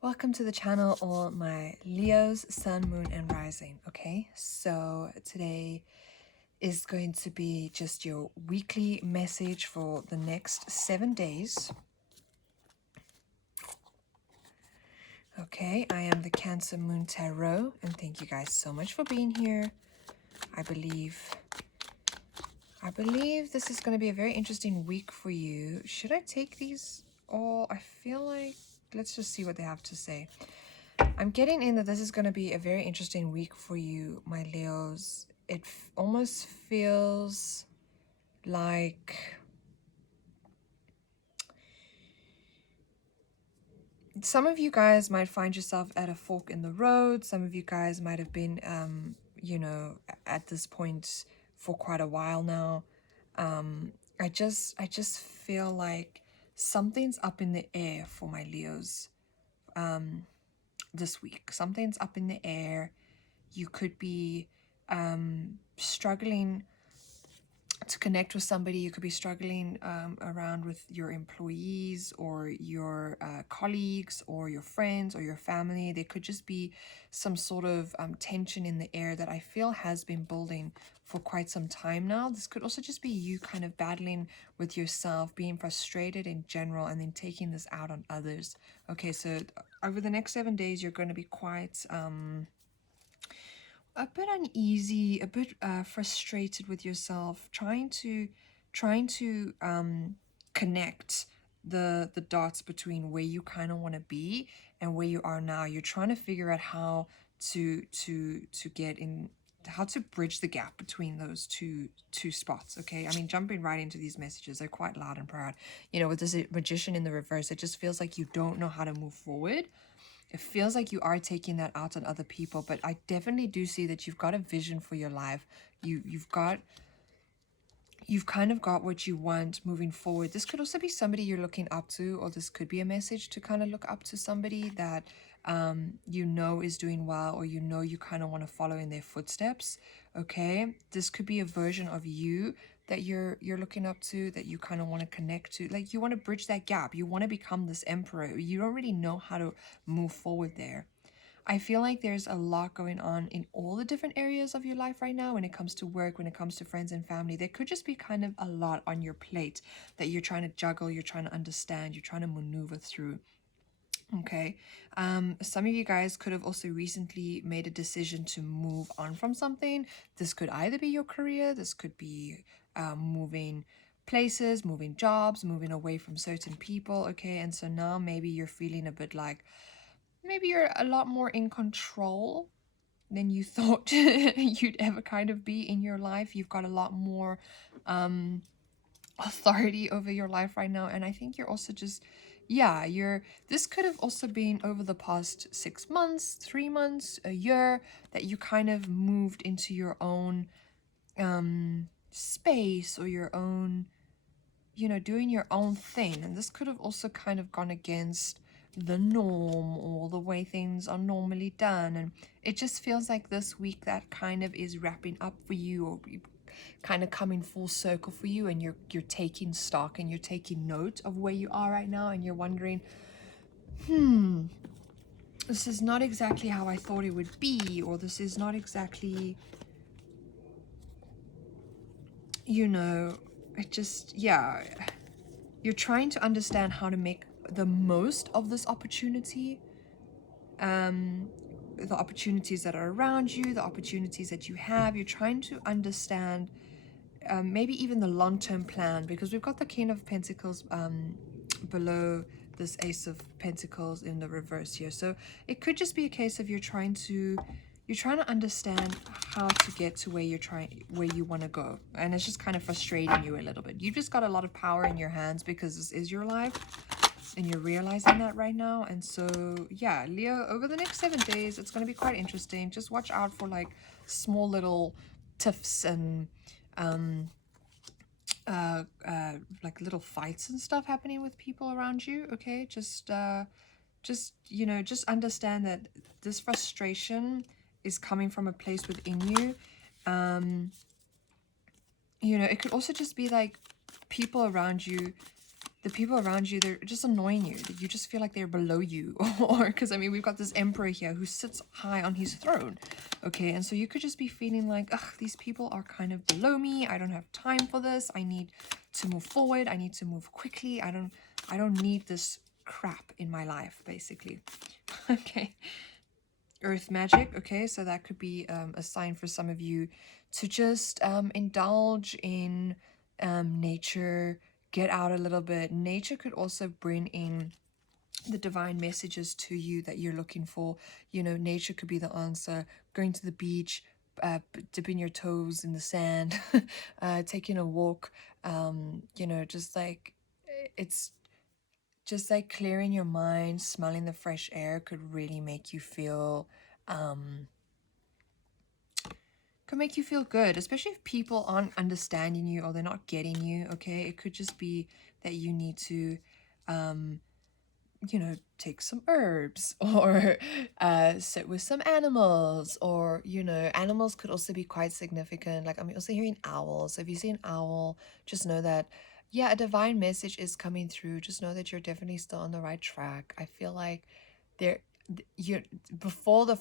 Welcome to the channel, all my Leos, Sun, Moon, and Rising. Okay, so today is going to be just your weekly message for the next 7 days. Okay, I am the Cancer Moon Tarot, and thank you guys so much for being here. I believe this is going to be a very interesting week for you. Should I take these all? I feel like let's just see what they have to say. I'm getting in that this is going to be a very interesting week for you, my Leos. It almost feels like some of you guys might find yourself at a fork in the road. Some of you guys might have been, at this point for quite a while now. I just feel like something's up in the air for my Leos this week. Something's up in the air. You could be struggling to connect with somebody. You could be struggling around with your employees or your colleagues or your friends or your family. There could just be some sort of tension in the air that I feel has been building for quite some time now. This could also just be you kind of battling with yourself, being frustrated in general, and then taking this out on others. Okay, so over the next 7 days, you're going to be quite a bit uneasy, a bit frustrated with yourself, trying to connect the dots between where you kind of want to be and where you are now. You're trying to figure out how to get in, how to bridge the gap between those two spots. Okay, I mean, jumping right into these messages, they're quite loud and proud. You know, with this Magician in the reverse, it just feels like you don't know how to move forward. It feels like you are taking that out on other people, but I definitely do see that you've got a vision for your life. You've kind of got what you want moving forward. This could also be somebody you're looking up to, or this could be a message to kind of look up to somebody that you know is doing well, or you know you kind of want to follow in their footsteps. Okay, this could be a version of you that you're looking up to, that you kind of want to connect to. Like, you want to bridge that gap. You want to become this emperor. You don't really know how to move forward there. I feel like there's a lot going on in all the different areas of your life right now when it comes to work, when it comes to friends and family. There could just be kind of a lot on your plate that you're trying to juggle, you're trying to understand, you're trying to maneuver through. Okay, some of you guys could have also recently made a decision to move on from something. This could either be your career, this could be moving places, moving jobs, moving away from certain people. Okay, and so now maybe you're feeling a bit like maybe you're a lot more in control than you thought you'd ever kind of be in your life. You've got a lot more authority over your life right now, and I think you're also just, yeah, this could have also been over the past 6 months, 3 months, a year, that you kind of moved into your own space, or your own, doing your own thing. And this could have also kind of gone against the norm or the way things are normally done. And it just feels like this week that kind of is wrapping up for you, or kind of coming full circle for you, and you're taking stock and you're taking note of where you are right now, and you're wondering, this is not exactly how I thought it would be, or this is not exactly, it just, yeah, you're trying to understand how to make the most of this opportunity, the opportunities that are around you, the opportunities that you have. You're trying to understand maybe even the long-term plan, because we've got the King of Pentacles below this Ace of Pentacles in the reverse here. So it could just be a case of you're trying to understand how to get to where you want to go, and it's just kind of frustrating you a little bit. You've just got a lot of power in your hands because this is your life, and you're realizing that right now. And so, yeah, Leo, over the next 7 days, it's going to be quite interesting. Just watch out for like small little tiffs and like little fights and stuff happening with people around you. Okay, just understand that this frustration is coming from a place within you. It could also just be like people around you the people around you, they're just annoying you. You just feel like they're below you. Or, because I mean, we've got this emperor here who sits high on his throne. Okay, and so you could just be feeling like, ugh, these people are kind of below me. I don't have time for this. I need to move forward. I need to move quickly. I don't need this crap in my life, basically. Okay. Earth magic. Okay, so that could be a sign for some of you to just indulge in nature, get out a little bit. Nature could also bring in the divine messages to you that you're looking for. You know, nature could be the answer. Going to the beach, dipping your toes in the sand, taking a walk, you know, just like it's just like clearing your mind, smelling the fresh air could really make you feel good, especially if people aren't understanding you or they're not getting you. Okay, it could just be that you need to you know, take some herbs or sit with some animals, or, you know, animals could also be quite significant. Like, I'm also hearing owls. So if you see an owl, just know that, yeah, a divine message is coming through. Just know that you're definitely still on the right track. I feel like there, you before the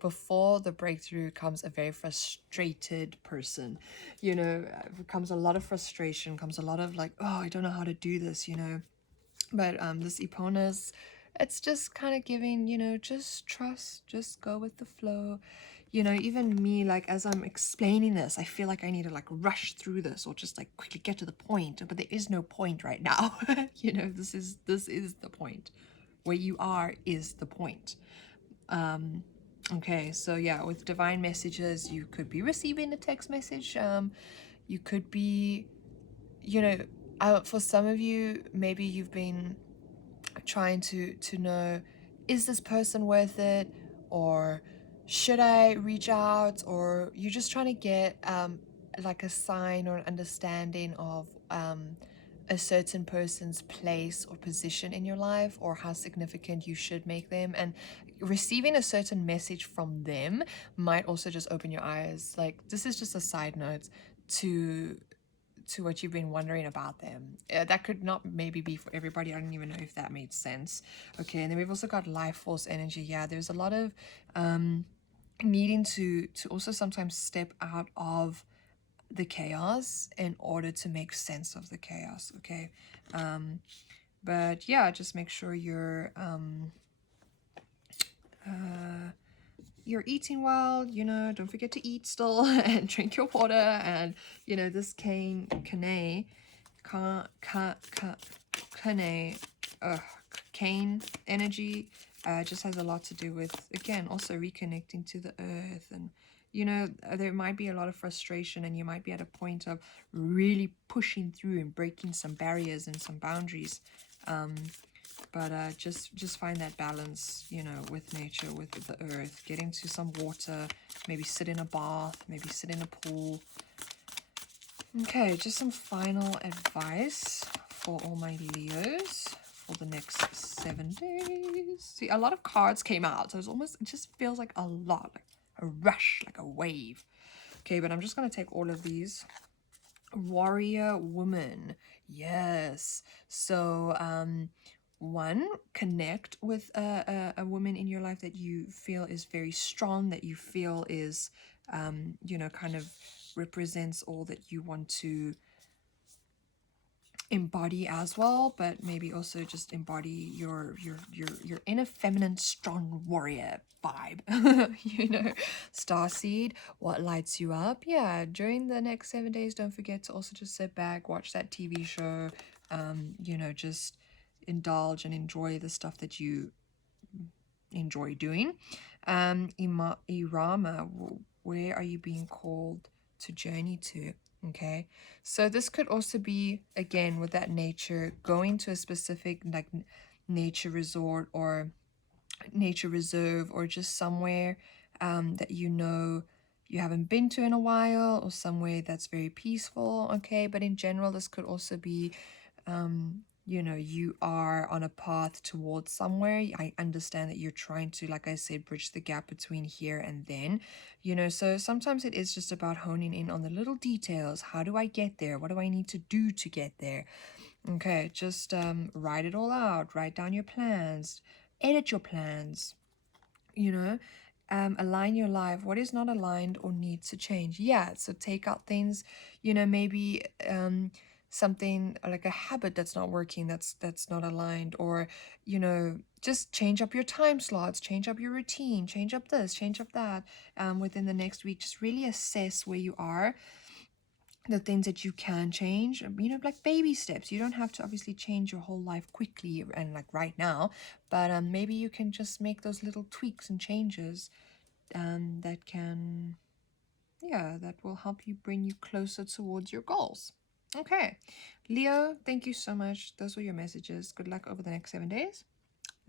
before the breakthrough comes a very frustrated person, you know, comes a lot of frustration, comes a lot of like, oh, I don't know how to do this, you know. But this Eponus, it's just kind of giving, you know, just trust, just go with the flow. You know, even me, like as I'm explaining this, I feel like I need to like rush through this or just like quickly get to the point. But there is no point right now. You know, this is the point. Where you are is the point. Okay, so yeah, with divine messages, you could be receiving a text message. You could be, you know, for some of you, maybe you've been trying to know, is this person worth it, or should I reach out, or you're just trying to get like a sign or an understanding of a certain person's place or position in your life, or how significant you should make them. And receiving a certain message from them might also just open your eyes. Like, this is just a side note to what you've been wondering about them. That could not maybe be for everybody. I don't even know if that made sense. Okay, and then we've also got life force energy. Yeah, there's a lot of needing to also sometimes step out of the chaos in order to make sense of the chaos. Okay, but yeah, just make sure you're eating well, you know, don't forget to eat still and drink your water. And, you know, this cane, cane energy just has a lot to do with, again, also reconnecting to the earth. And, you know, there might be a lot of frustration, and you might be at a point of really pushing through and breaking some barriers and some boundaries. But just find that balance, you know, with nature, with the earth. Get into some water, maybe sit in a bath, maybe sit in a pool. Okay, just some final advice for all my Leos for the next 7 days. See, a lot of cards came out, so it just feels like a lot, like a rush, like a wave. Okay, but I'm just going to take all of these. Warrior woman. Yes. So, one, connect with a woman in your life that you feel is very strong, that you feel is, you know, kind of represents all that you want to embody as well, but maybe also just embody your inner feminine strong warrior vibe. You know, starseed, what lights you up. Yeah, during the next 7 days, don't forget to also just sit back, watch that TV show, you know, just indulge and enjoy the stuff that you enjoy doing. Irama, where are you being called to journey to? Okay, so this could also be, again, with that nature, going to a specific like nature resort or nature reserve, or just somewhere that you know you haven't been to in a while, or somewhere that's very peaceful. Okay, but in general, this could also be you know, you are on a path towards somewhere. I understand that you're trying to, like I said, bridge the gap between here and then, you know, so sometimes it is just about honing in on the little details. How do I get there? What do I need to do to get there? Okay, just write it all out. Write down your plans. Edit your plans. You know, align your life. What is not aligned or needs to change? Yeah, so take out things, maybe something like a habit that's not working, that's not aligned, or just change up your time slots, change up your routine, change up this, change up that. Within the next week, just really assess where you are, the things that you can change, like baby steps. You don't have to obviously change your whole life quickly and like right now, but maybe you can just make those little tweaks and changes that can, yeah, that will help you bring you closer towards your goals. Okay, Leo, thank you so much. Those were your messages. Good luck over the next 7 days.